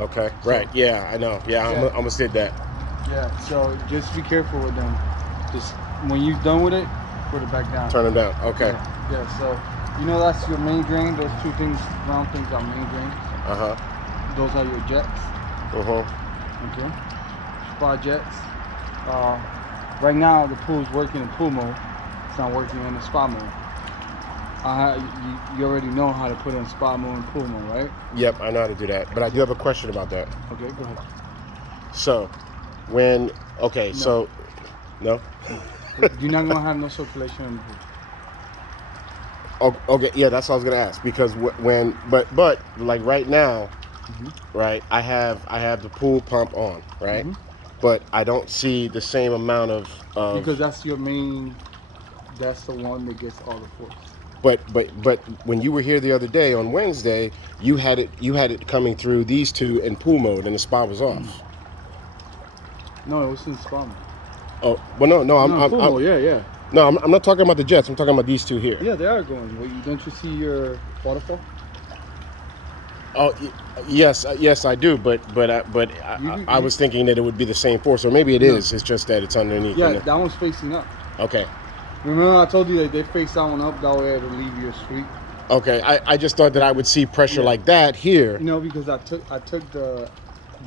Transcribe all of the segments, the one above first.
Okay. Right. Yeah, I know. Yeah, Yeah. I almost did that. Yeah, so just be careful with them. Just when you're done with it, put it back down. Turn them down. Okay. Yeah, so that's your main drain. Those two things, round things, are main drains. Uh-huh. Those are your jets. Uh-huh. Okay. Spa jets. Right now the pool's working in pool mode. It's not working in the spa mode. You already know how to put it in spa mode and pool mode, right? Yep, I know how to do that. But I do have a question about that. Okay, go ahead. So, no? You're not gonna have no circulation in the pool. Okay, yeah, that's what I was gonna ask because but like right now, right? I have the pool pump on, right? But I don't see the same amount of Because that's your main. That's the one that gets all the force. But when you were here the other day on Wednesday, you had it coming through these two in pool mode and the spa was off. No, it was in spa mode. Oh, well, no, I'm pool mode, yeah. No, I'm not talking about the jets. I'm talking about these two here. Yeah, they are going. Don't you see your waterfall? Oh, yes, I do. But I was thinking that it would be the same force, or maybe it is. It's just that it's underneath. Yeah, that one's facing up. Okay. Remember I told you that they face that one up, that way it'll leave your street. Okay, I just thought that I would see pressure like that here. No, because I took the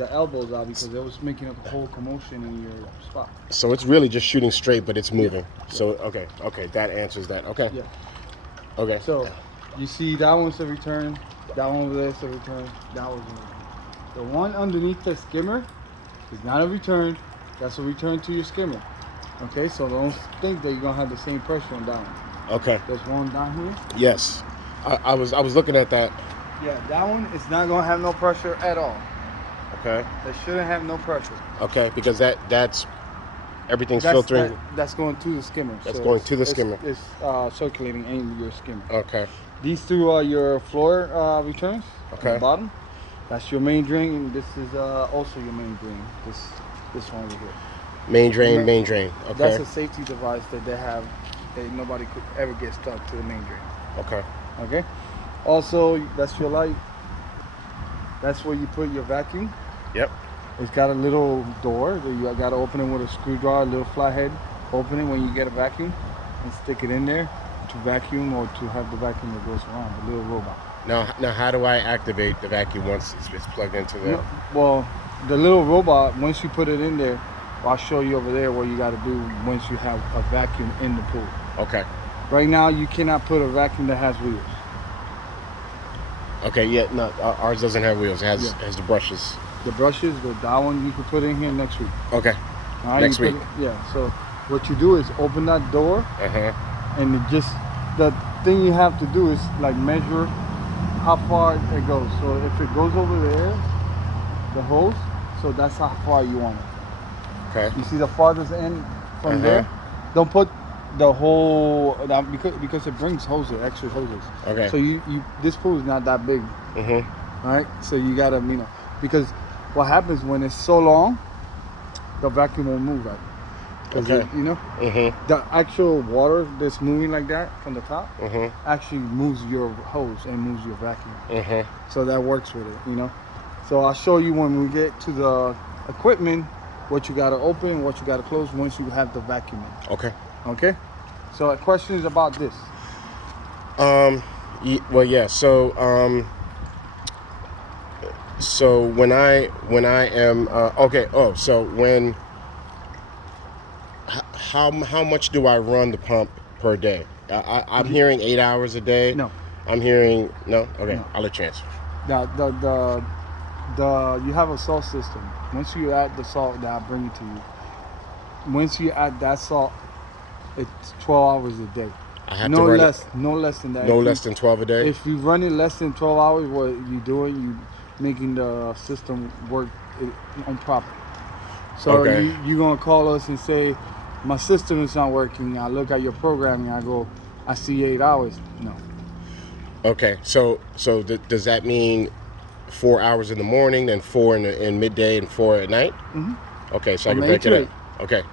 elbows out because it was making a whole commotion in your spot. So it's really just shooting straight, but it's moving. Yeah. So okay, that answers that. Okay. Yeah. Okay. So you see that one's a return, that one over there is a return, that one's a return. The one underneath the skimmer is not a return. That's a return to your skimmer. Okay, so don't think that you're gonna have the same pressure on that one. Okay. There's one down here. Yes, I was looking at that. Yeah, that one is not gonna have no pressure at all. Okay. That shouldn't have no pressure. Okay, because that's everything's filtering. That's going to the skimmer. That's going to the skimmer. It's circulating in your skimmer. Okay. These two are your floor returns. Okay. On the bottom. That's your main drain, and this is also your main drain. This one over here. Main drain. Okay. That's a safety device that they have that nobody could ever get stuck to the main drain. Okay. Okay. Also, that's your light. That's where you put your vacuum. Yep. It's got a little door that you got to open it with a screwdriver, a little flathead. Open it when you get a vacuum and stick it in there to vacuum or to have the vacuum that goes around, the little robot. Now how do I activate the vacuum once it's plugged into the... No, well, the little robot, once you put it in there, I'll show you over there what you got to do once you have a vacuum in the pool. Okay. Right now, you cannot put a vacuum that has wheels. Okay, yeah, no, ours doesn't have wheels. It has the brushes. The brushes, that one you can put in here next week. Okay. All right, next week. So what you do is open that door, and the thing you have to do is like measure how far it goes. So if it goes over there, the hose, so that's how far you want it. Okay. You see the farthest end from there? Don't put the whole because it brings hoses, extra hoses. Okay. So you this pool is not that big. All right. So you gotta because what happens when it's so long, the vacuum won't move right. Okay. The actual water that's moving like that from the top actually moves your hose and moves your vacuum. So that works with it. So I'll show you when we get to the equipment what you gotta open, what you gotta close once you have the vacuum in. Okay. So questions about this? Well, yeah. So when I am how much do I run the pump per day? I'm hearing 8 hours a day. No. I'm hearing no. Okay, no. I'll let you answer. You have a salt system. Once you add the salt that I bring it to you, once you add that salt, it's 12 hours a day. I have to run no less than that. No less than 12 a day? If you run it less than 12 hours, what you're doing, you making the system work improper. So you're going to call us and say, my system is not working. I look at your programming, I go, I see 8 hours. No. Okay, so does that mean 4 hours in the morning, then 4 in midday, and 4 at night? Okay, so I can break it up. Okay.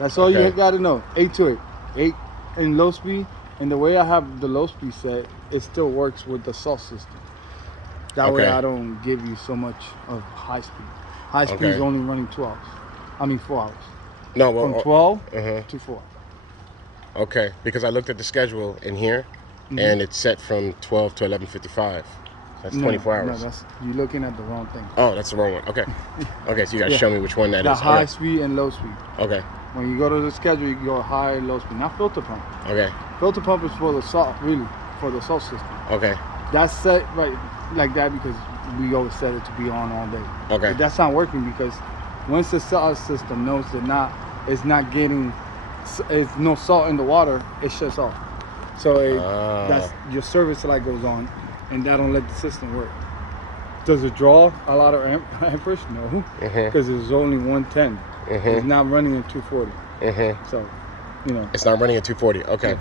That's all you got to know. 8 to 8. 8 in low speed. And the way I have the low speed set, it still works with the salt system. That way I don't give you so much of high speed. High speed is only running 2 hours. I mean 4 hours. No, well, from 12 to 4. Okay, because I looked at the schedule in here, and it's set from 12 to 11:55. That's 24 hours. No, you're looking at the wrong thing. Oh, that's the wrong one. Okay. Okay, so you gotta show me which one that is. The high speed and low speed. Okay. When you go to the schedule, you go high and low speed. Not filter pump. Okay. Filter pump is for the salt, really, for the salt system. Okay. That's set right like that because we always set it to be on all day. Okay. But that's not working because once the salt system knows it's not getting, it's no salt in the water, it shuts off. So that's your service light goes on, and that don't let the system work. Does it draw a lot of amperage? No, because it's only 110. It's not running at 240. So, it's not running at 240. Okay.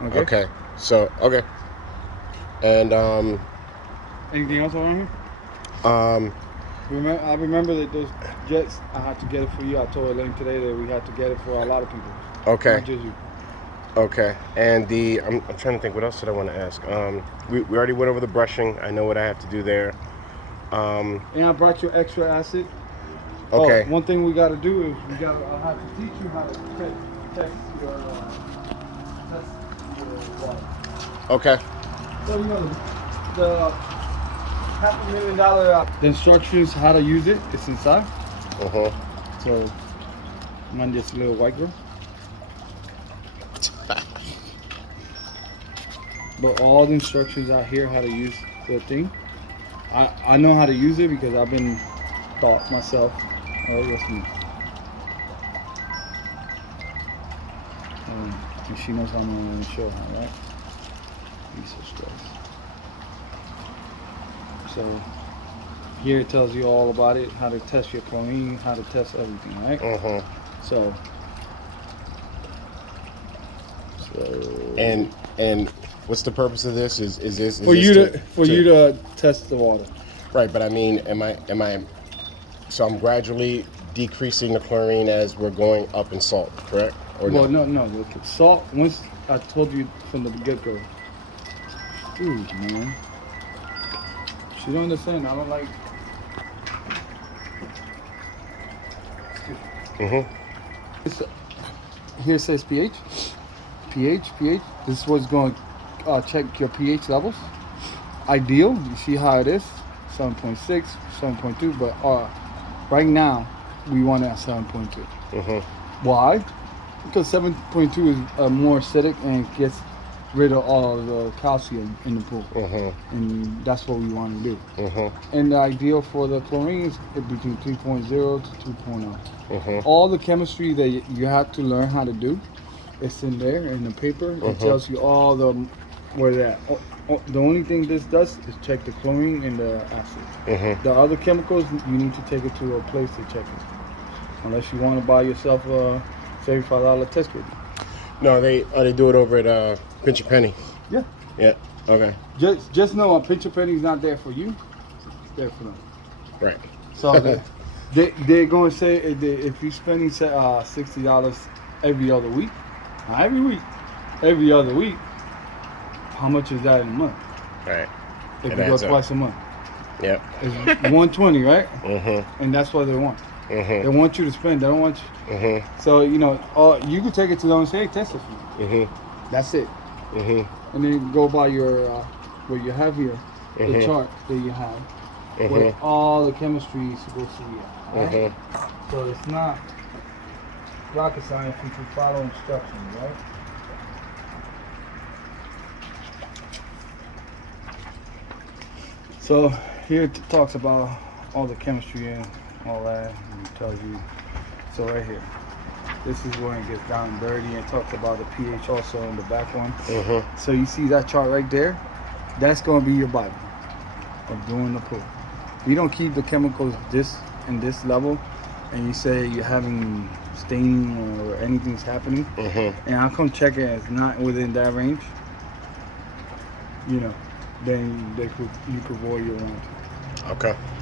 Yeah. Okay. So and anything else around here? I remember that those jets, I had to get it for you. I told Elaine today that we had to get it for a lot of people. Okay. Not just you. Okay. And I'm trying to think, what else did I want to ask? We already went over the brushing. I know what I have to do there. And I brought you extra acid. Okay. Oh, one thing we got to do is I'll have to teach you how to test your water. Okay. So the $500,000 the instructions how to use it, it's inside. So mine just a little white girl. But all the instructions out here how to use the thing. I know how to use it because I've been taught myself. Oh, yes, me. And she knows how I'm going to show her, right? So here it tells you all about it, how to test your chlorine, how to test everything, right? So and what's the purpose of this? Is this for you to test the water? Right, but I mean, am I? So I'm gradually decreasing the chlorine as we're going up in salt, correct? Or well, no. The salt. Once I told you from the get-go. Dude, man. She don't understand. I don't like. Here it says pH. pH. This is what's going to check your pH levels. Ideal. You see how it is. 7.6, 7.2, but right now we want it at 7.2. Why? Because 7.2 is more acidic and gets rid of all the calcium in the pool, and that's what we want to do. And the ideal for the chlorine is between 3.0 to 2.0. All the chemistry that you have to learn how to do, it's in there in the paper. It tells you all where that. The only thing this does is check the chlorine and the acid. The other chemicals, you need to take it to a place to check it. Unless you want to buy yourself a $75 test kit. No, they do it over at Pinch a Penny. Yeah. Yeah. Okay. Just know a Pinch a Penny is not there for you. It's there for them. Right. So they're going to say if you're spending $60 every other week, not every week, every other week. How much is that in a month? Right. If you go twice a month. Yep. It's $120, right? And that's what they want. They want you to spend. They don't want you. So, you can take it to them and say, hey, test it for me. That's it. And then go by your, what you have here, the chart that you have, where all the chemistry is supposed to be at. Right? So it's not rocket science if you follow instructions, right? So here it talks about all the chemistry and all that, and it tells you. So right here, this is where it gets down and dirty, and talks about the pH also in the back one. So you see that chart right there? That's going to be your Bible of doing the pool. You don't keep the chemicals this level, and you say you're having staining or anything's happening, and I come check it, it's not within that range. Then you could void your warranty.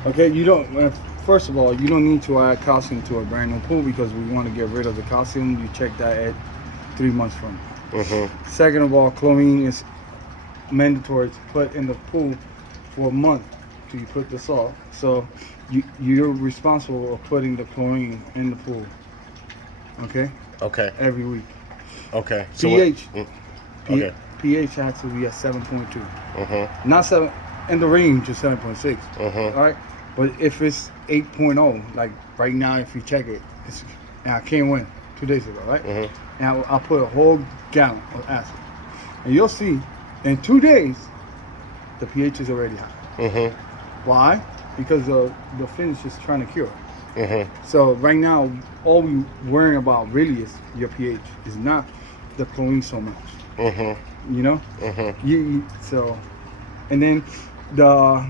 Okay. You don't. First of all, you don't need to add calcium to a brand new pool because we want to get rid of the calcium. You check that at 3 months from now. Second of all, chlorine is mandatory to put in the pool for a month after you put the salt. So you're responsible for putting the chlorine in the pool. Okay. Okay. Every week. Okay. So pH. Okay. pH has to be at 7.2. Not 7 in the range of 7.6. All right. But if it's 8.0, like right now, if you check it, and I came in 2 days ago, right? And I'll put a whole gallon of acid, and you'll see in 2 days the pH is already high. Why? Because the finish is trying to cure. So right now, all we worrying about really is your pH. Is not the chlorine so much. You know. So, and then the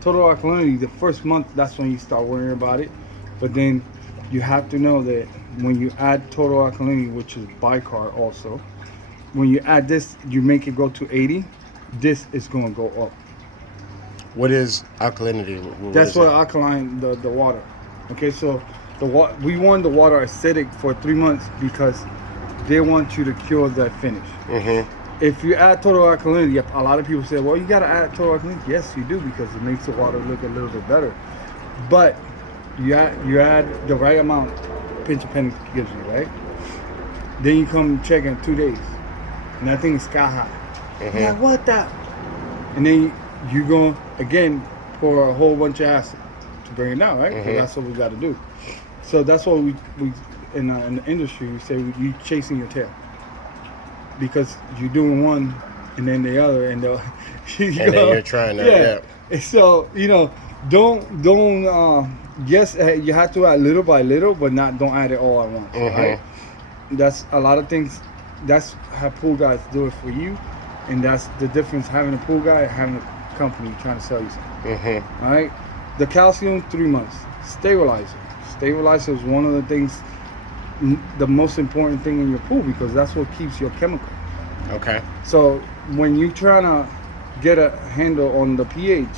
total alkalinity, the first month, that's when you start worrying about it. But then you have to know that when you add total alkalinity, which is bicarb also, when you add this, you make it go to 80, this is going to go up. What is alkalinity? That's what alkaline the water. Okay, so we want the water acidic for 3 months because they want you to cure that finish. If you add total alkalinity, a lot of people say, well, you got to add total alkalinity. Yes, you do, because it makes the water look a little bit better. But you add the right amount, pinch of penny gives you, right? Then you come check in 2 days, and that thing is sky high. Yeah, what that? And then you go again pour a whole bunch of acid to bring it down, right? That's what we got to do. So that's what we in the industry, we say you chasing your tail. Because you're doing one and then the other, and then you're trying that. Yeah. So don't yes, you have to add little by little, but don't add it all at once. Right? That's a lot of things. That's how pool guys do it for you, and that's the difference having a pool guy and having a company trying to sell you something. All right. The calcium 3 months. Stabilizer is one of the things. The most important thing in your pool, because that's what keeps your chemical. Okay. So when you're trying to get a handle on the pH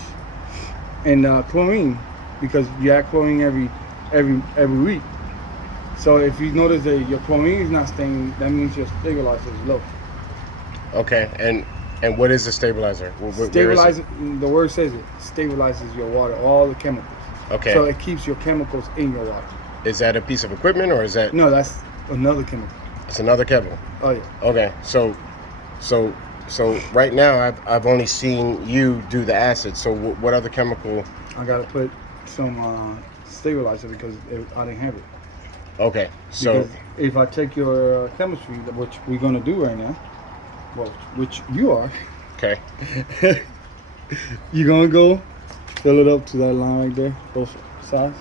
and chlorine, because you add chlorine every week. So if you notice that your chlorine is not staying, that means your stabilizer is low. Okay. And what is a stabilizer? Stabilizer. The word says it stabilizes your water, all the chemicals. Okay. So it keeps your chemicals in your water. Is that a piece of equipment, or is that? No, that's another chemical. It's another chemical. Oh yeah. Okay, so right now I've only seen you do the acid. So what other chemical? I gotta put some stabilizer because I didn't have it. Okay, so because if I take your chemistry, which we're gonna do right now, well, which you are. Okay. You're gonna go fill it up to that line right there, both sides.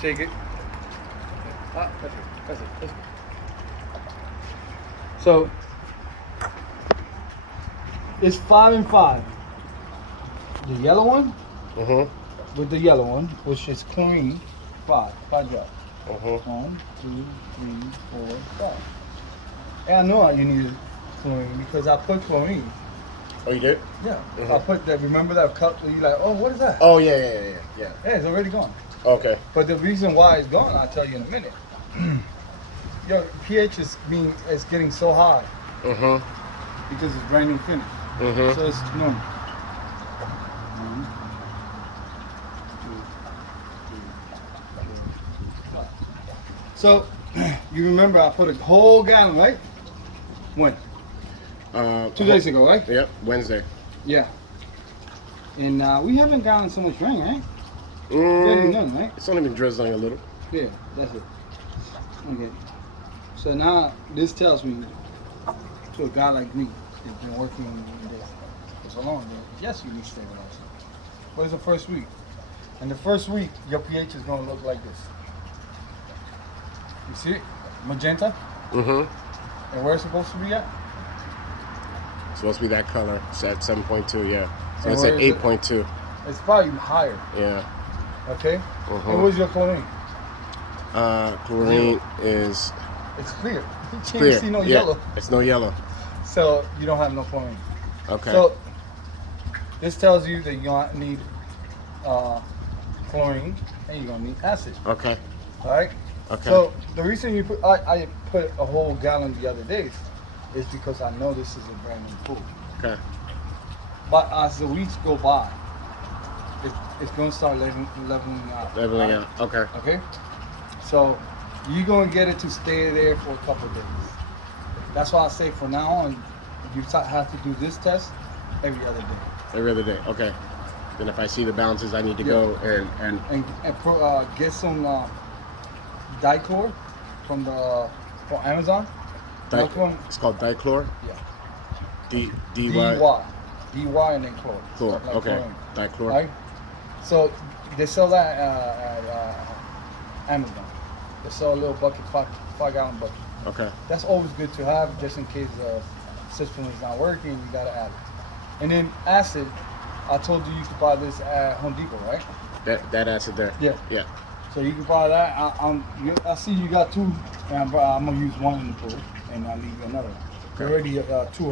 Shake it. That's it. So it's 5 and 5. The yellow one with the yellow one, which is chlorine, 5 drops. 1, 2, 3, 4, 5. And I know you needed chlorine because I put chlorine. Oh, you did? Yeah. I put that. Remember that cup? You like? Oh, what is that? Oh yeah. Yeah, it's already gone. Okay. But the reason why it's gone, I'll tell you in a minute. Your pH is getting so high. Because it's brand new finish. So it's normal. 1, 2, 3, 4, 5. So you remember I put a whole gallon, right? When? 2 days ago, right? Yep, Wednesday. Yeah. And we haven't gotten so much rain, right? None, right? It's only been drizzling a little. Yeah, that's it. Okay. So now this tells me to a guy like me that's been working in this for so long, yes, you need stabilizer. But it's the first week. And the first week, your pH is going to look like this. You see it? Magenta. And where it's supposed to be at? It's supposed to be that color. It's at 7.2, yeah. So And it's at 8.2. It's probably higher. Yeah. Okay? And what's your chlorine? Chlorine is... It's clear. You can't clear. see no yellow. It's no yellow. So you don't have no chlorine. Okay. So this tells you that you're going to need chlorine and you're going to need acid. Okay. All right? Okay. So the reason you put I put a whole gallon the other days is because I know this is a brand new pool. Okay. But as the weeks go by, it's gonna start leveling out. Leveling out. Okay. Okay. So you're gonna get it to stay there for a couple of days. That's why I say from now on, you have to do this test every other day. Every other day. Okay. Then if I see the bounces, I need to go and get some dichlor from Amazon. It's called dichlor. Yeah. D-Y. D-Y and then chlor. Chlor. Like Okay. chlorine. Dichlor. Right? So they sell that at Amazon. They sell a little bucket, 5-gallon bucket. Okay. That's always good to have just in case the system is not working. You gotta add it. And then acid. I told you could buy this at Home Depot, right? That acid there. Yeah. Yeah. So you can buy that. I see you got 2, and I'm gonna use 1 in the pool, and I'll leave you another one. Okay. Already 2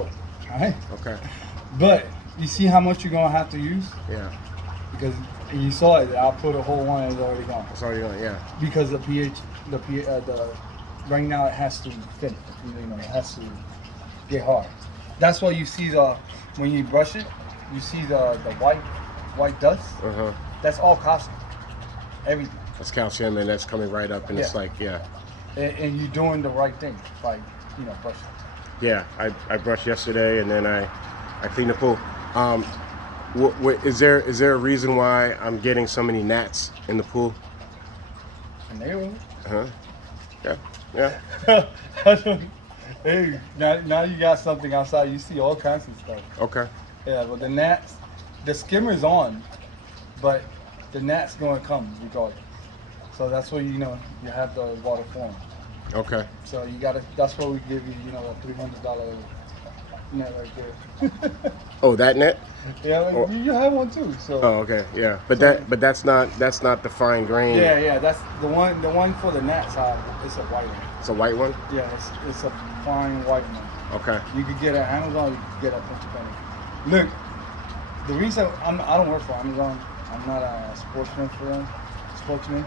of them. All right. Okay. But you see how much you're gonna have to use Yeah. because you saw it. I put a whole one and it's already gone. It's already going. Yeah. Because the pH, right now it has to fit. You know, it has to get hard. That's why you see when you brush it, you see the white dust. Uh-huh. That's all calcium. Everything. That's calcium, and that's coming right up, and it's Yeah. like, yeah. And you're doing the right thing by, brushing. Yeah, I brushed yesterday, and then I cleaned the pool. Is there a reason why I'm getting so many gnats in the pool? And they will. Uh-huh. Yeah. Hey, now you got something outside. You see all kinds of stuff. Okay. Yeah, but the gnats, the skimmer's on, but the gnat's going to come regardless. So that's where you have the water form. Okay. So you gotta. That's why we give you a $300 net right there. Oh, that net? Yeah, like, you have one too. So. Oh, okay. Yeah, but that's not the fine grain. Yeah. That's the one. The one for the gnats. It's a white one. It's a white one. Yeah, it's a fine white one. Okay. You could get it at Amazon. You could get it at Pinch Penny. Look, the reason I don't work for Amazon. I'm not a spokesman.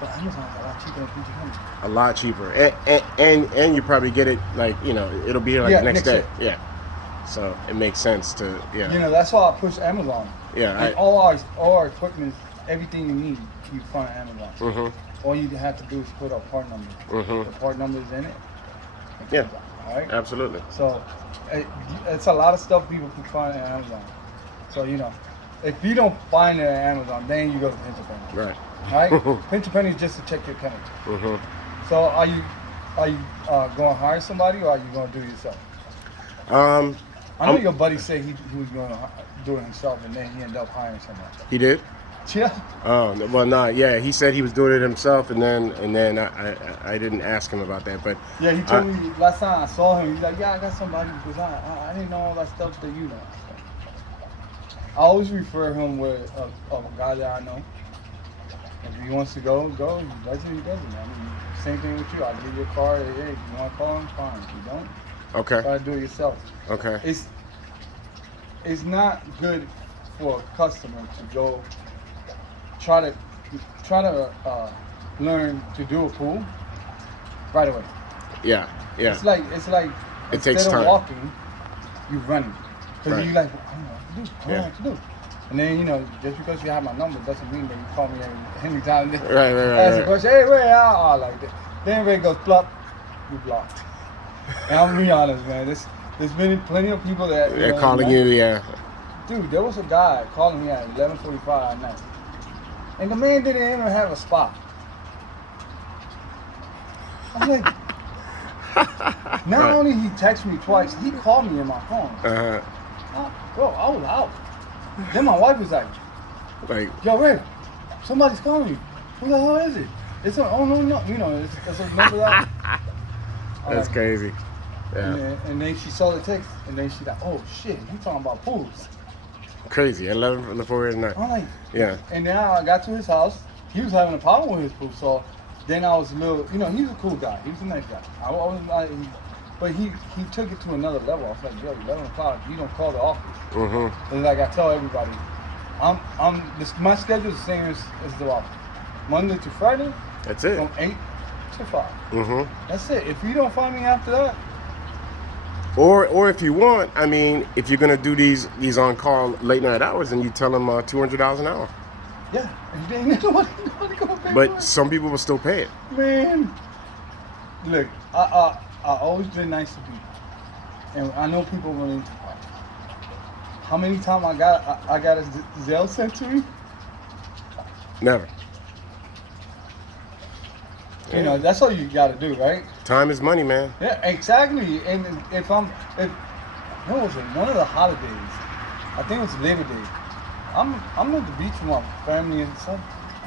But Amazon's a lot cheaper than Pinch Penny. A lot cheaper, and you probably get it like it'll be here like the next day. Yeah. So it makes sense to That's why I push Amazon. Yeah. And all our equipment, everything you need, you find at Amazon. Mm-hmm. All you have to do is put a part number. Mm-hmm. The part number is in it. Yeah. All right. Absolutely. So it's a lot of stuff people can find at Amazon. So if you don't find it at Amazon, then you go to Pinch Penny. Right. Right? Pinch Penny is just to check your chemicals. Mm-hmm. So are you going to hire somebody or are you going to do it yourself? I know your buddy said he was going to do it himself, and then he ended up hiring someone. He did? Yeah. Oh well, no, yeah. He said he was doing it himself, and then I didn't ask him about that, but yeah, he told me last time I saw him. He's like, yeah, I got somebody because I didn't know all that stuff that you know. I always refer him with a guy that I know. If he wants to go. He does it, he doesn't. I mean, same thing with you. I'll give you a car. Hey, if you want to call him, fine. If you don't, okay. try to do it yourself. Okay. It's not good for a customer to go try to learn to do a pool right away. Yeah. It's like it instead takes of time. walking, you running because Right. you like I don't know what to do. I don't know what to do. And then just because you have my number doesn't mean that you call me anytime. Right. Ask a question. Hey, where are like that? Then it goes plop, you blocked. And I'm gonna be honest, man. There's been plenty of people that They're calling you, yeah. Dude, there was a guy calling me at 11:45 at night, and the man didn't even have a spot. I'm like, not only he texted me twice, he called me in my phone. Bro, I was out. Then my wife was like, yo, Ray, somebody's calling you. Who the hell is it? It's a, oh, no, it's a number that. That's crazy. Yeah. And then she saw the text, and then she like, oh shit, he talking about pools. Crazy. 11:04 at night. I'm like, yeah. And then I got to his house. He was having a problem with his pool, so then I was a little, he's a cool guy. He was a nice guy. But he took it to another level. I was like, yo, 11 o'clock, you don't call the office. Mm-hmm. And like I tell everybody, my schedule is the same as the office. Monday to Friday. That's it. From 8 rectify. That's it. If you don't find me after that. Or if you want, I mean, if you're gonna do these on call late night hours, and you tell them $200 an hour. Yeah, and nobody gonna pay but for it. Some people will still pay it. Man, look, I always been nice to people, and I know people willing to fight. How many times I got a Zelle sent to me? Never. You know, that's all you gotta do, right? Time is money, man. Yeah, exactly. And if what was it? One of the holidays, I think it was Labor Day. I'm at the beach with my family and stuff.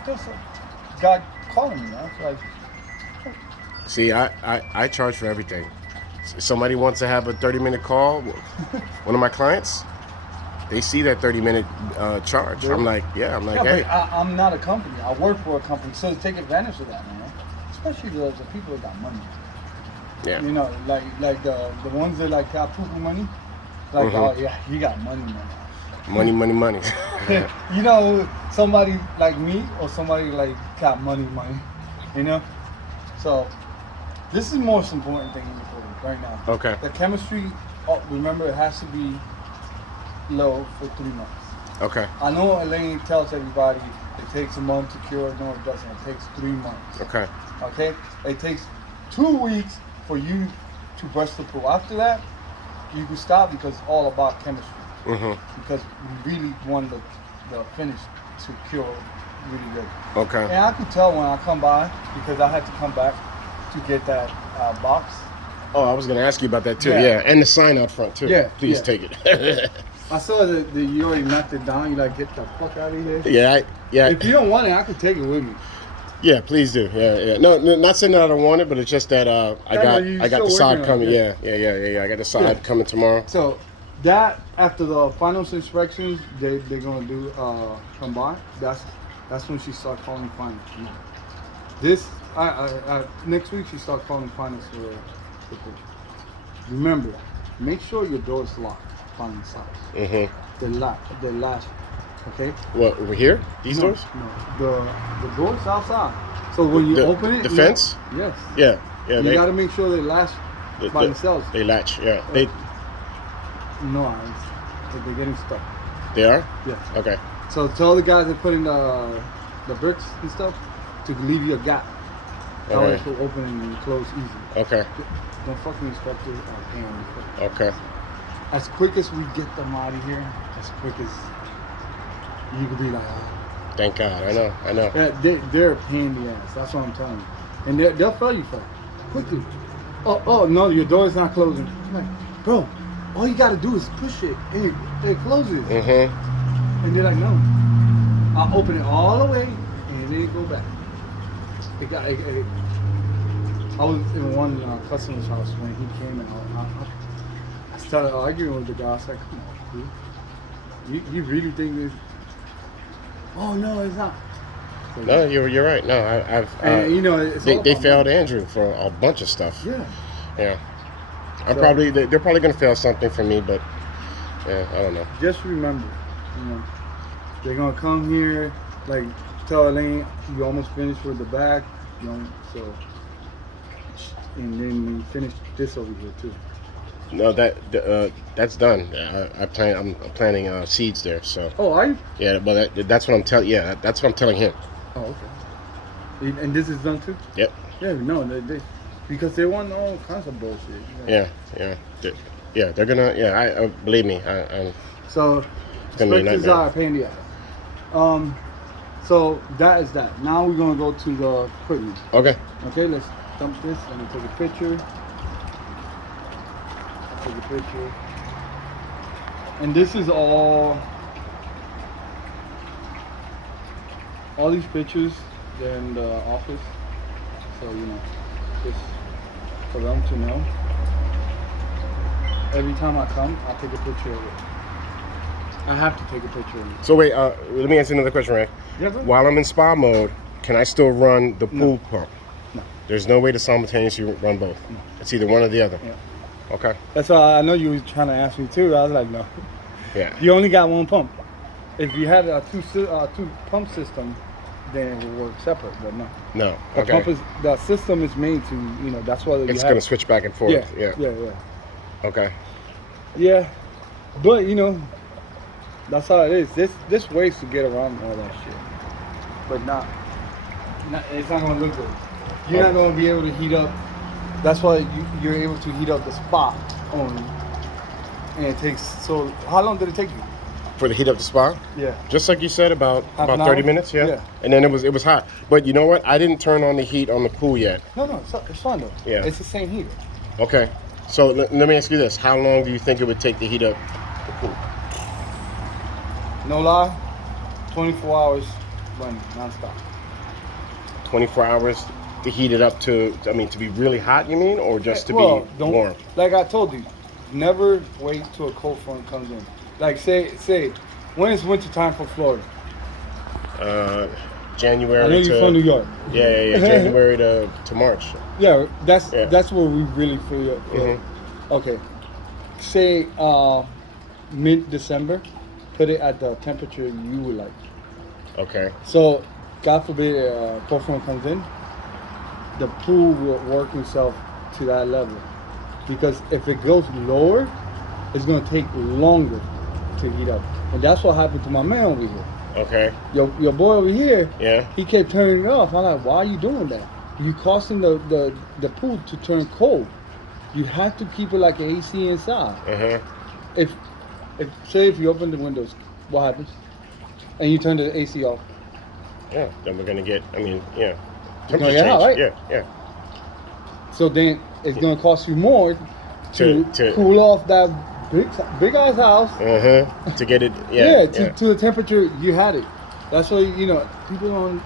Just a guy calling me. I was like, see, I charge for everything. Somebody wants to have a 30-minute call. One of my clients, they see that 30-minute charge. Really? I'm like, hey. But I'm not a company. I work for a company, so take advantage of that, man. Especially the people that got money. Yeah. You know, like the ones that like got poo money. Like, oh yeah, he got money, man. Money. You know, somebody like me or somebody like got money, you know? So, this is the most important thing right now. Okay. The chemistry, remember, it has to be low for 3 months. Okay. I know Elaine tells everybody it takes a month to cure. No, it doesn't. It takes 3 months. Okay. Okay? It takes 2 weeks for you to burst the pool. After that, you can stop because it's all about chemistry. Because we really want the finish to cure really good. Okay. And I could tell when I come by because I had to come back to get that box. Oh, I was going to ask you about that too. Yeah. And the sign out front too. Yeah. Please take it. I saw that you already knocked it down. You like, get the fuck out of here. Yeah. If you don't want it, I could take it with me. Yeah, please do. Yeah. No, not saying that I don't want it, but it's just that I got the side coming. Yeah. I got the side coming tomorrow. So that after the finals inspections, they're gonna do come by. That's when she start calling finals. This next week she start calling finals for the remember, make sure your door is locked on the side. The latch. Okay. What, over here? These doors? No, the doors outside. So when you open it, the fence? Yes. Yeah. You got to make sure they latch by themselves. They latch. Yeah. No, they're getting stuck. They are? Yes. Okay. So tell the guys that put in the bricks and stuff to leave you a gap. That way it will open and close easy. Okay. Don't fucking inspect it hand. Okay. As quick as we get them out of here, as quick as you could be like, thank God. I know. Yeah, they're a pain in the ass. That's what I'm telling you. And they'll fail you for it. Quickly. Oh, no, your door is not closing. I'm like, bro, all you got to do is push it and it closes. And they're like, no. I'll open it all the way and then go back. I was in one customer's house when he came and I started arguing with the guy. I was like, come on, dude. You really think this? Oh no, it's not. So, no, you're right. No, I've and, you know, they failed Andrew for a bunch of stuff. Yeah. They're probably gonna fail something for me, but yeah, I don't know. Just remember, they're gonna come here, like tell Elaine you almost finished with the back, so and then we finish this over here too. No, that's done. I'm planting seeds there. So. Oh, are you? Yeah, well, that's what I'm telling. Yeah, that's what I'm telling him. Oh, okay. And this is done too? Yep. Yeah, no, because they want all kinds of bullshit. Yeah. They're gonna. Yeah, I believe me. So, inspectors are a pain in the ass. So that is that. Now we're gonna go to the equipment. Okay. Okay, let's dump this. Let me take a picture. Take a picture. And this is all these pictures, they're in the office. So, just for them to know. Every time I come, I take a picture of it. I have to take a picture of it. So wait, let me answer another question, Ray. Yes, sir? While I'm in spa mode, can I still run the pool pump? No. There's no way to simultaneously run both. No. It's either one or the other. Yeah. Okay. That's why I know you were trying to ask me too. I was like, no. Yeah. You only got one pump. If you had a two pump system, then it will work separate. But no. No. The Okay. pump the system is made to, you know, that's why It's going to switch back and forth. Yeah. Okay. Yeah, but you know, that's how it is. This ways to get around all that shit, but it's not gonna look good. You're not gonna be able to heat up. That's why you're able to heat up the spot only, and it takes. So how long did it take you? For the heat up the spot? Yeah. Just like you said, about 30 hour? minutes. Yeah. And then it was hot. But you know what? I didn't turn on the heat on the pool yet. No, it's fine though. Yeah. It's the same heater. Okay. So let me ask you this: how long do you think it would take to heat up the pool? No lie, 24 hours running nonstop. 24 hours to heat it up to be really hot, you mean, or just to be warm? Like I told you, never wait till a cold front comes in. Like say, when is winter time for Florida? January. I know you're from New York. Yeah. January to March. Yeah, that's where we really feel it. Mm-hmm. Okay, say mid-December, put it at the temperature you would like. Okay. So, God forbid, cold front comes in, the pool will work itself to that level. Because if it goes lower, it's gonna take longer to heat up, and that's what happened to my man over here. Okay. Your boy over here, yeah, he kept turning it off. I'm like, why are you doing that? You causing the pool to turn cold. You have to keep it like an AC inside. Uh-huh. If if you open the windows, what happens? And you turn the AC off. Yeah, then we're gonna get. Temperature change. Hot, right? Yeah. So then it's gonna cost you more to cool off that big ass house. To get it. To the temperature you had it. That's why people don't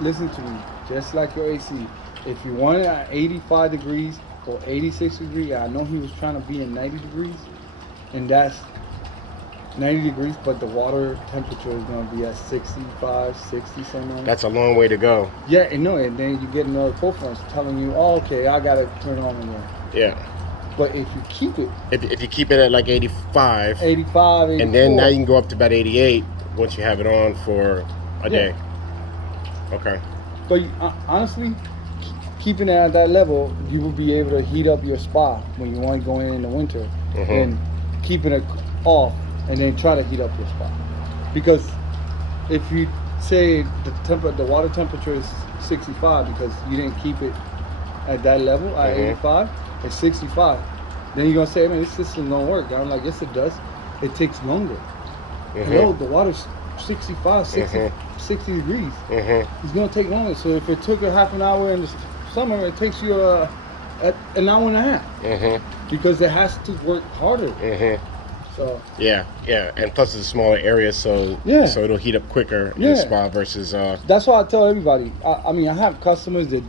listen to me. Just like your AC, if you want it at 85 degrees or 86 degrees, I know he was trying to be in 90 degrees, and that's 90 degrees, but the water temperature is going to be at 65, 60 somewhere. That's a long way to go. Yeah, and then you get another cold front telling you, oh, okay, I got to turn on again. Yeah. But if you keep it... If you keep it at like 85... 85, 84... And then now you can go up to about 88 once you have it on for a day. Okay. But honestly, keeping it at that level, you will be able to heat up your spa when you want to go in the winter. And keeping it off and then try to heat up your spa. Because if you say the water temperature is 65 because you didn't keep it at that level, at 85, it's 65, then you're going to say, man, this system don't work. I'm like, yes, it does. It takes longer. Hello, the water's 65, 60 degrees. It's going to take longer. So if it took a half an hour in the summer, it takes you an hour and a half. Because it has to work harder. So yeah, and plus it's a smaller area, so it'll heat up quicker in the spa versus. That's why I tell everybody. I have customers that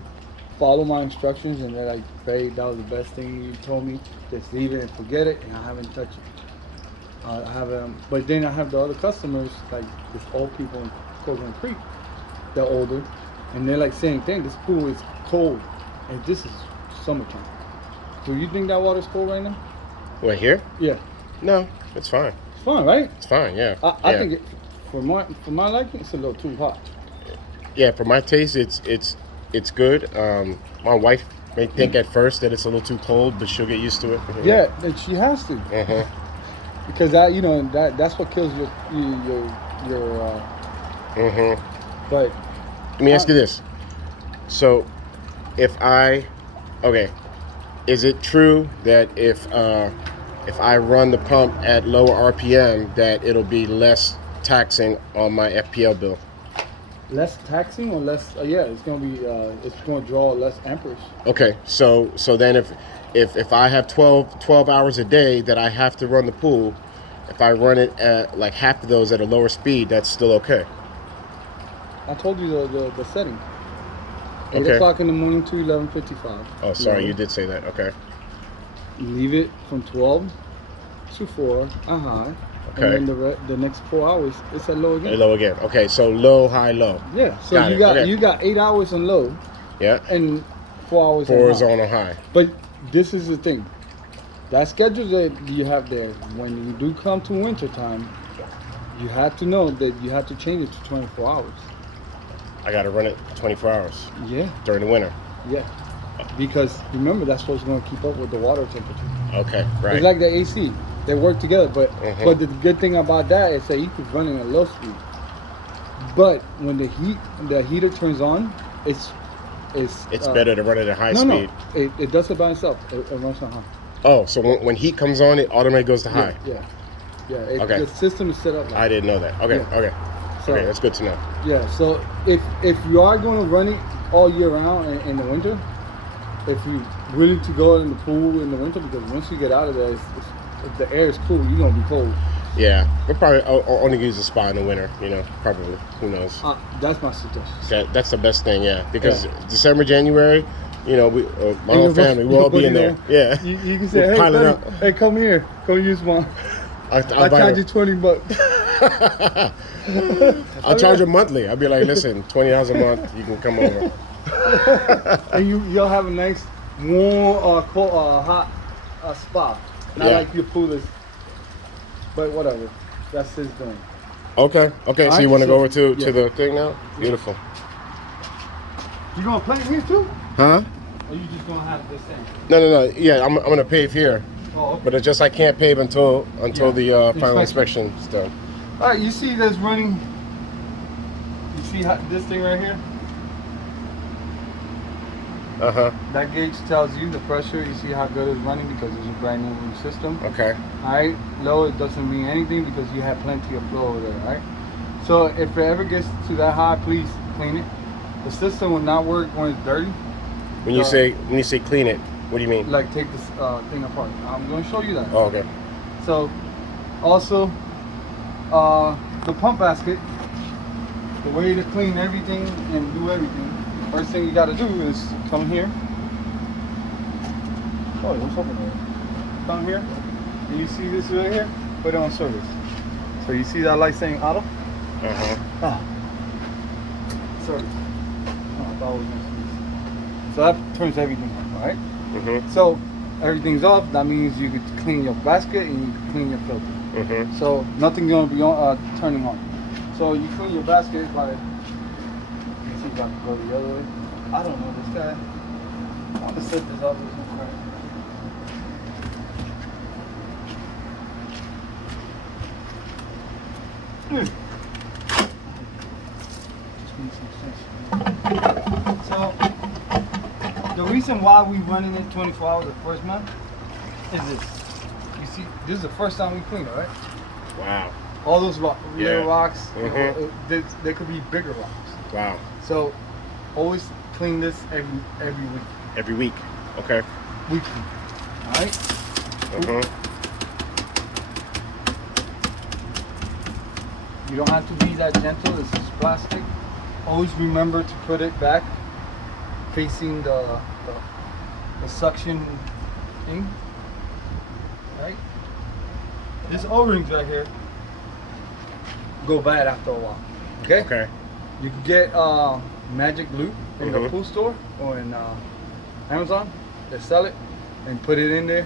follow my instructions and they're like, "Babe, that was the best thing you told me. Just leave it and forget it." And I haven't touched it. I have but then I have the other customers, like this old people in Coconut Creek. They're older, and they're like saying, "Dang, this pool is cold, and this is summertime." Do you think that water's cold right now? What, here? Yeah. No, it's fine. It's fine, right? It's fine, yeah. I think for my liking, it's a little too hot. Yeah, for my taste, it's good. My wife may think at first that it's a little too cold, but she'll get used to it. Yeah, and she has to. Because that's what kills your. But let me ask you this. So, is it true that if I run the pump at lower RPM, that it'll be less taxing on my FPL bill? Less taxing or less? It's gonna be. It's gonna draw less amperage. Okay, so then if I have 12 hours a day that I have to run the pool, if I run it at like half of those at a lower speed, that's still okay. I told you the setting. 8 o'clock in the morning to 11:55. Oh, sorry, you did say that. Okay. Leave it from 12 to 4 on high. Okay. And then the next 4 hours, it's at low again. Low again. Okay, so low, high, low. Yeah. So you got 8 hours on low. Yeah. And 4 hours. 4 is on a high. But this is the thing. That schedule that you have there, when you do come to winter time, you have to know that you have to change it to 24 hours. I got to run it 24 hours. Yeah. During the winter. Yeah. Because remember, that's what's going to keep up with the water temperature. Okay, right. It's like the AC. They work together, but the good thing about that is that you can run it at low speed. But when the heater turns on, it's better to run it at high speed. No, it does it by itself. It runs on high. Oh, so when heat comes on, it automatically goes to high. Yeah. Okay. The system is set up. I didn't know that. Okay. Yeah. Okay. So, okay, that's good to know. Yeah. So if you are going to run it all year round in the winter, if you willing to go in the pool in the winter, because once you get out of there, if the air is cool, you're gonna be cold. Yeah, we'll probably only use a spa in the winter. Probably. Who knows? That's my suggestion. That's the best thing. Yeah, because December, January, we my whole family, we'll all be in there. Yeah. You can say, hey, buddy, hey, come here, come use mine. I'll charge you $20. I'll charge you monthly. I'll be like, listen, $20 a month, you can come over. And you'll have a nice warm, cold, hot spa. Not like your pool is, but whatever. That's his doing. Okay. So you want to go over to the thing now? Beautiful. You gonna play here too? Huh? Or you just gonna have this thing? No. Yeah, I'm gonna pave here. Oh, okay. But it's just I can't pave until the final inspection is done. All right, you see this running. You see this thing right here? That gauge tells you the pressure. You see how good it's running because it's a brand new system. Okay. All right. Low, it doesn't mean anything because you have plenty of flow over there. All right. So if it ever gets to that high, please clean it. The system will not work when it's dirty. When you say clean it, what do you mean? Like take this thing apart. I'm going to show you that. Oh, okay. So also the pump basket, the way to clean everything and do everything. First thing you got to do is come here. Oh, what's open there? Come here. And you see this right here? Put it on service. So you see that light saying auto? Service. Oh, I thought it was missing. So that turns everything on, right? So everything's off. That means you could clean your basket and you can clean your filter. So nothing's gonna be on, turning on. So you clean your basket by. See if I can go the other way. I don't know this guy. I'm gonna set this up. So the reason why we running it 24 hours the first month is this. You see, this is the first time we clean it, right? Wow. All those little rocks, there could be bigger rocks. Wow. So always clean this every week. Every week. Okay. Weekly. All right. You don't have to be that gentle. This is plastic. Always remember to put it back, facing the suction thing. Right. This O-rings right here go bad after a while. Okay. Okay. You can get magic glue in the pool store or in Amazon. They sell it and put it in there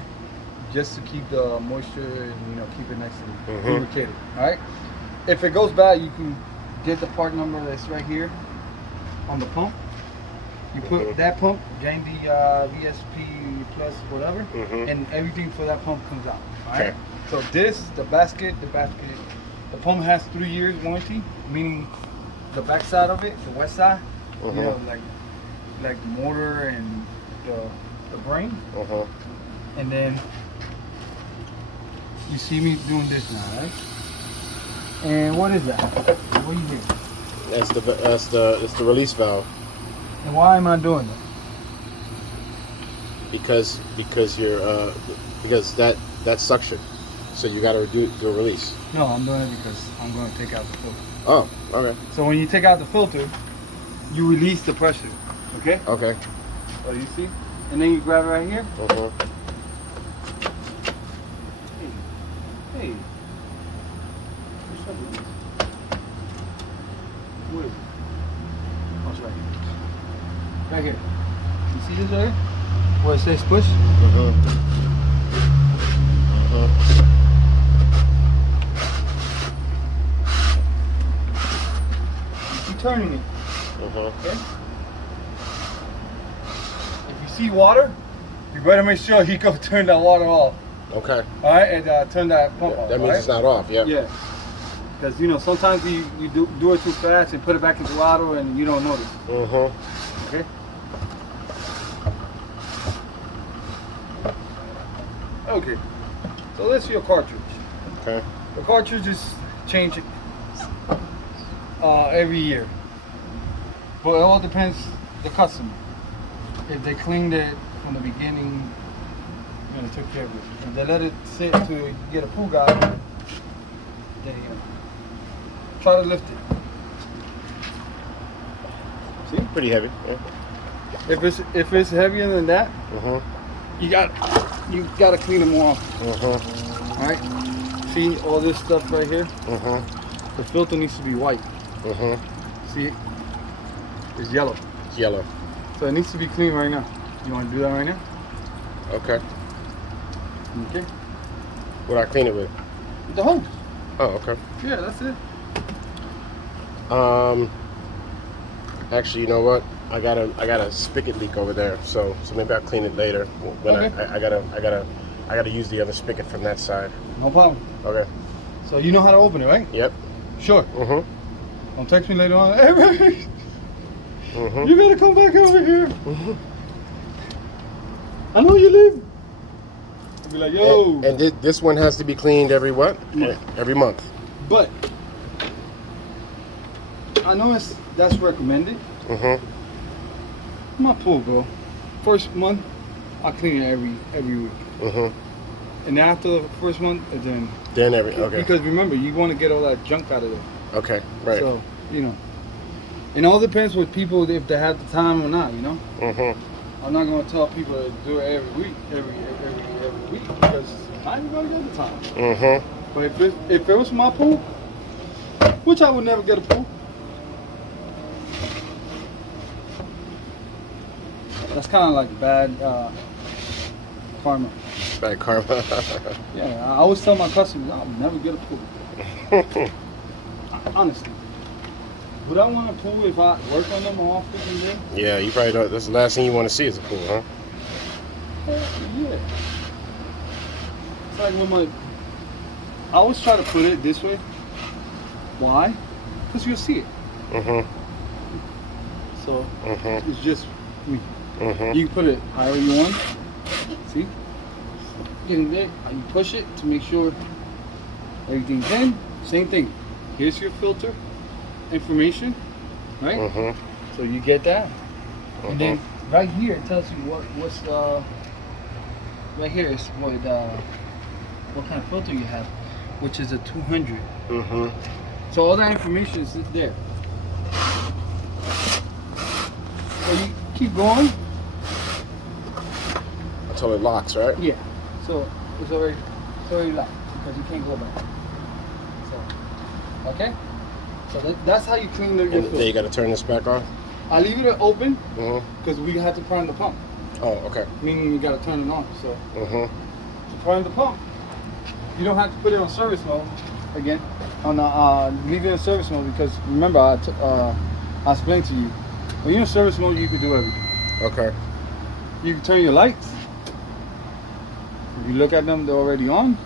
just to keep the moisture and keep it nice and lubricated. All right. If it goes bad, you can get the part number that's right here on the pump. You put that pump, gain the VSP plus whatever, and everything for that pump comes out. All right. Okay. So the basket, the pump has 3 years warranty, meaning the back side of it, the west side, like the motor and the brain. And then you see me doing this now, right? And what is that? What do you think? That's the release valve. And why am I doing that? Because that's suction. So you got to do a release. No, I'm doing it because I'm going to take out the filter. Oh, okay. So when you take out the filter, you release the pressure. Okay? Okay. Oh, you see? And then you grab it right here. Hey. What's up with this? Where is it? Oh, it's right here. Right here. You see this right here? Where it says push? Keep turning it. Okay? If you see water, you better make sure you go turn that water off. Okay. All right, and turn that pump off. That means it's not off. Yeah. Yeah. Because sometimes you do it too fast and put it back into water and you don't notice. Okay. Okay. So let's see your cartridge. Okay. The cartridge is changing every year, but it all depends the customer. If they cleaned it from the beginning, took care of it. If they let it sit to get a pool guy, then try to lift it. See? Pretty heavy. Yeah. If it's heavier than that, you gotta clean them more often. All right. See all this stuff right here? The filter needs to be white. See it? It's yellow. It's yellow. So it needs to be clean right now. You want to do that right now? Okay. Okay. What do I clean it with? The hose. Oh, okay. Yeah, that's it. Actually, you know what? I got a spigot leak over there, so maybe I'll clean it later. When Okay. I gotta use the other spigot from that side. No problem. Okay. So you know how to open it, right? Yep. Sure. Don't text me later on. Hey, Ray, you gotta come back over here. I know you leave. I'll be like, yo. And this one has to be cleaned every what? Month. Every month. But I know that's recommended. My pool, bro. First month, I clean it every week. And after the first month, then Okay. Because remember, you want to get all that junk out of there. Okay. Right. So it all depends with people if they have the time or not. I'm not gonna tell people to do it every week, every week, because not everybody got the time. But if it was my pool, which I would never get a pool, that's kind of like bad karma. Bad karma. Yeah, I always tell my customers I'll never get a pool. Honestly. Would I want a pool if I work on them more often than them? Yeah, you probably don't. That's the last thing you want to see is a pool, huh? Yeah. It's like when I always try to put it this way. Why? Because you'll see it. So it's just me. You can put it however you want. See? Getting there. You push it to make sure everything's in. Same thing. Here's your filter information, right? So you get that, and then right here it tells you what's right here is what kind of filter you have, which is a 200. So all that information is there. So you keep going until it locks, right? Yeah. So it's already locked because you can't go back. So okay. So that's how you clean your filter. Then you got to turn this back on? I leave it open because we have to prime the pump. Oh, okay. Meaning you got to turn it on. So to prime the pump, you don't have to put it on service mode again. Leave it in service mode because remember I explained to you when you're in service mode you can do everything. Okay. You can turn your lights. If you look at them, they're already on.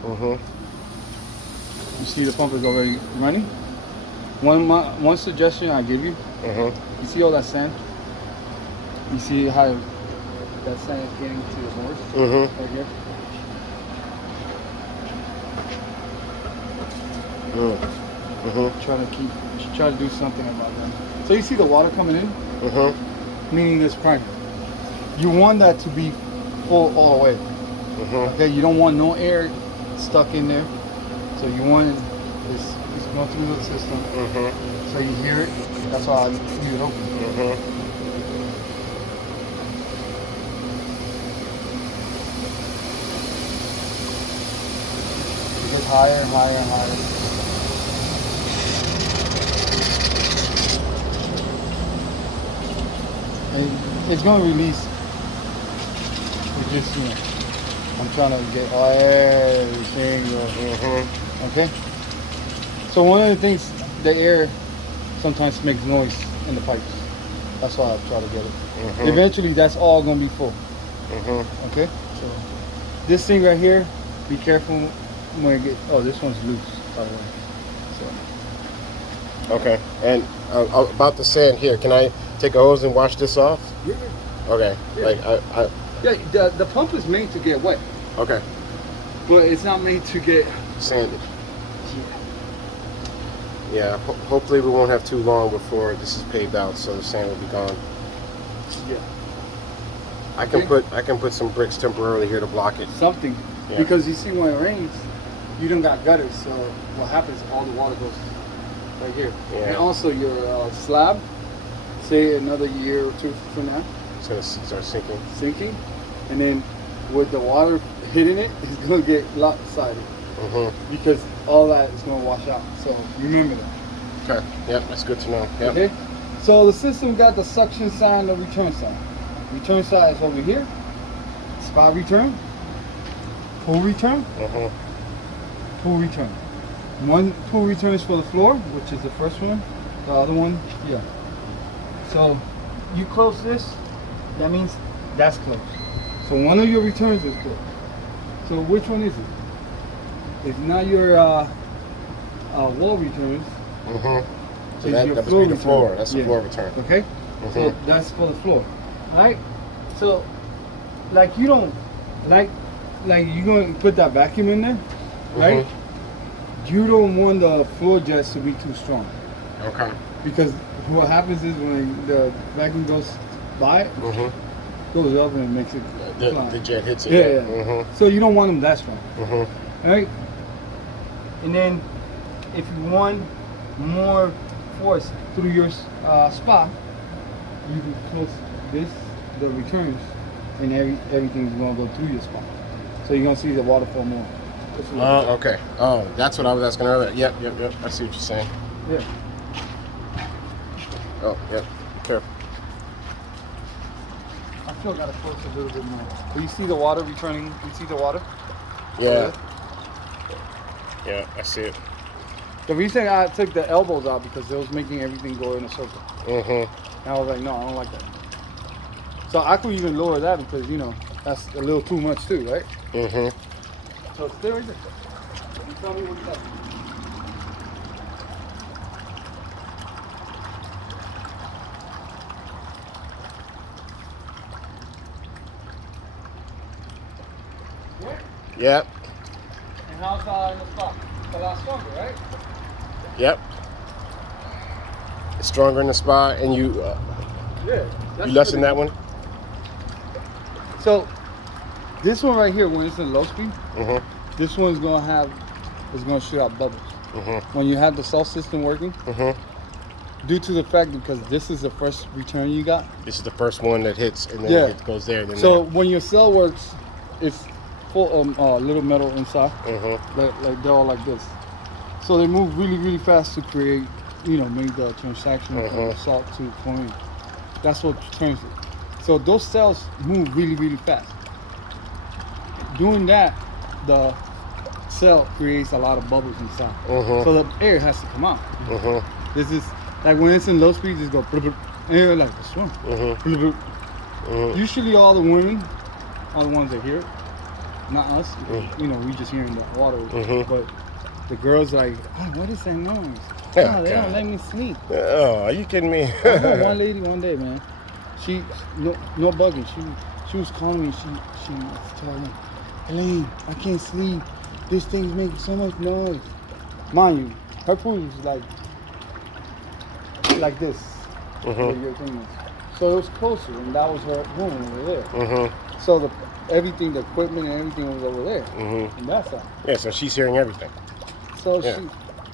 You see the pump is already running. One suggestion I give you, you see all that sand? You see how that sand is getting to the board? Right here? Try to do something about that. So you see the water coming in? Meaning this prime. You want that to be full all the way. Okay, you don't want no air stuck in there. So you want this going through the system. So you hear it. That's why I leave it open. It gets higher and higher and higher. And it's going to release. It's just, I'm trying to get everything. Okay? So one of the things, the air sometimes makes noise in the pipes. That's why I try to get it. Eventually, that's all gonna be full. Okay. So this thing right here, be careful when it get. Oh, this one's loose, by the way. So. Okay. And about the sand here, can I take a hose and wash this off? Yeah. Okay. Yeah. Like Yeah. The pump is made to get wet. Okay. But it's not made to get sanded. Yeah. Hopefully we won't have too long before this is paved out, so the sand will be gone. Yeah. I can put some bricks temporarily here to block it. Something. Yeah. Because you see when it rains, you don't got gutters, so what happens? All the water goes right here. Yeah. And also your slab, say another year or two from now, it's gonna start sinking. And then with the water hitting it, it's gonna get lopsided. Because all that is gonna wash out. So remember that. Okay. Yep, that's good to know. Yep. Okay. So the system got the suction side and the return side. Return side is over here. Spot return. Pull return. Pull return. One pull return is for the floor, which is the first one. The other one, yeah. So you close this, that means that's closed. So one of your returns is closed. So which one is it? It's not your wall returns. So that must be the floor. That's the floor return. Okay. So that's for the floor. All right. So, like you don't like you gonna put that vacuum in there, right? You don't want the floor jets to be too strong. Okay. Because what happens is when the vacuum goes by it, goes up and it makes it fly. The jet hits it. Yeah. So you don't want them that strong. All right. And then if you want more force through your spot, you can close this, the returns, and everything's gonna go through your spot. So you're gonna see the water flow more. Okay. Oh, that's what I was asking earlier. Yep. I see what you're saying. Yeah. Oh, yep. Be careful. I still gotta close a little bit more. But you see the water returning? You see the water? Yeah. Yeah, I see it. The reason I took the elbows out because it was making everything go in a circle. And I was like, no, I don't like that. So I could even lower that because, you know, that's a little too much too, right? So stay right there. You tell me what you got. Yep. And how's in the spot? It's a lot stronger, right? Yep. It's stronger in the spot, and you you lessen that one. So this one right here, when it's in low speed, this one's gonna shoot out bubbles. When you have the salt system working, due to the fact because this is the first return you got. This is the first one that hits, and then it goes there. Then so when your cell works, it's full of little metal inside, like they're all like this. So they move really, really fast to create, you know, make the transaction from salt to chlorine. That's what turns it. So those cells move really, really fast. Doing that, the cell creates a lot of bubbles inside. So the air has to come out. This is like when it's in low speed, just go blub, blub, and you're like, what's wrong? Blub, blub. Usually all the women are the ones that hear it, not us. You know, we just hearing the water. But the girls are like, oh, what is that noise? Oh, they don't let me sleep. Oh, are you kidding me? I had one lady one day, man. She no bugging. She was calling me. She was telling me, Elaine, I can't sleep. This thing's making so much noise. Mind you, her pool was like this. Where your thing is. So it was closer, and that was her room over there. So everything, the equipment and everything was over there. And that's how. Yeah, so she's hearing everything. So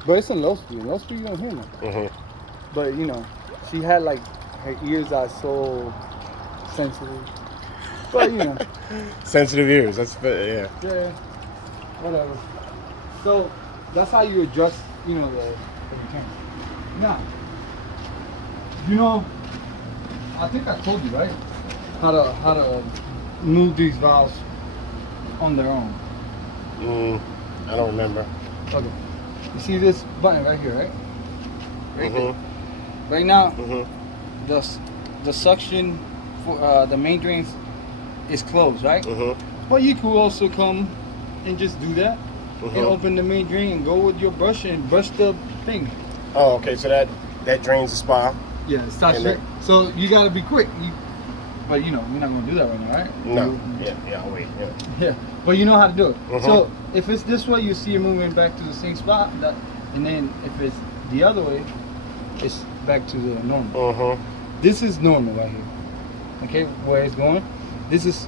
but it's in low speed. In low speed, you don't hear nothing. But you know, she had like her ears are so sensitive. But you know, sensitive ears. That's yeah, whatever. So that's how you adjust, you know, the return. Now, you know, I think I told you right how to move these valves on their own. I don't remember. Okay. You see this button right here, right? Right there. Right now, the suction for the main drains is closed, right? But you could also come and just do that and open the main drain and go with your brush and brush the thing. Oh, okay. So that drains the spa. Yeah, it starts straight. So you gotta be quick. But you know, we're not gonna do that right now, right? No. Yeah, I'll wait. Yeah, but you know how to do it. So if it's this way, you see it moving back to the same spot. And then if it's the other way, it's back to the normal. This is normal right here. Okay, where it's going. This is